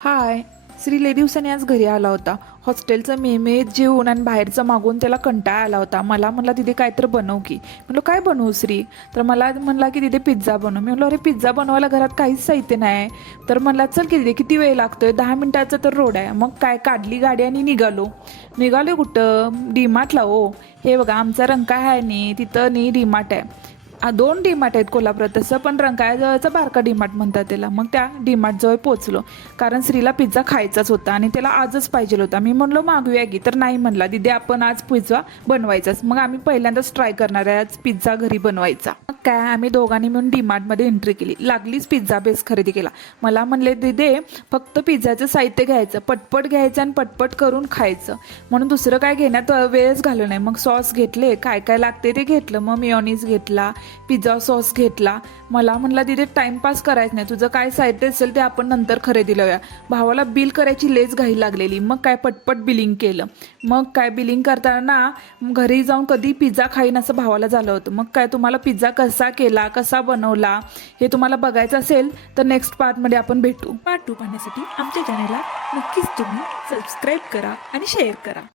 हाय. श्री लई दिवसाने आज घरी आला होता. हॉस्टेलचं मेमे जेवून आणि बाहेरचं मागून त्याला कंटाळा आला होता. मला म्हणला तिथे काहीतरी बनव की. म्हणलं काय बनवू श्री? तर मला म्हणला की तिथे पिझ्झा बनव. मी म्हणलो अरे पिझ्झा बनवायला घरात काहीच साहित्य नाही. तर म्हणला चल की तिथे किती वेळ लागतोय, 10 मिनिटाचा तर रोड आहे. मग काय काढली गाडी आणि निघालो कुठं डीमार्टला. हो हे बघा आमचा रंकाळ आहे नी, तिथं नी डीमार्ट आहे. 2 डीमार्ट आहेत कोल्हापुरात तसं, पण रंकाळ्याजवळचा बारका डीमार्ट म्हणतात त्याला. मग त्या डीमार्टजवळ पोचलो कारण श्रीला पिझ्झा खायचाच होता आणि त्याला आजच पाहिजे होता. मी म्हणलो मागूया की, तर नाही म्हणला दिदी आपण आज पिझ्झा बनवायचाच. मग आम्ही पहिल्यांदाच ट्राय करणार आहे आज पिझ्झा घरी बनवायचा. मग काय आम्ही दोघांनी मिळून डीमार्टमध्ये एंट्री केली. लागलीच पिझ्झा बेस खरेदी केला. मला म्हणले दिदे फक्त पिझ्झाचं साहित्य घ्यायचं, पटपट घ्यायचं आणि पटपट करून खायचं, म्हणून दुसरं काय घेण्यात वेळच घालू नाही. मग सॉस घेतले, काय काय लागते ते घेतलं. मग मेयोनीज घेतला, पिझ्झा सॉस घेतला. मला म्हणला तिथे टाइमपास करायचं नाही, तुझं काय साहित्य असेल ते आपण नंतर खरेदी लावूया. भावाला बिल करायची लेच घाई लागलेली. मग काय पटपट बिलिंग केलं. मग काय बिलिंग करताना घरी जाऊन कधी पिझ्झा खाईन असं भावाला झालं होतं. मग काय तुम्हाला पिझ्झा कसा केला, कसा बनवला हे तुम्हाला बघायचं असेल तर नेक्स्ट पार्टमध्ये आपण भेटू. पार्ट 2 पाहण्यासाठी आमच्या चॅनलला नक्कीच तुम्ही सबस्क्राईब करा आणि शेअर करा.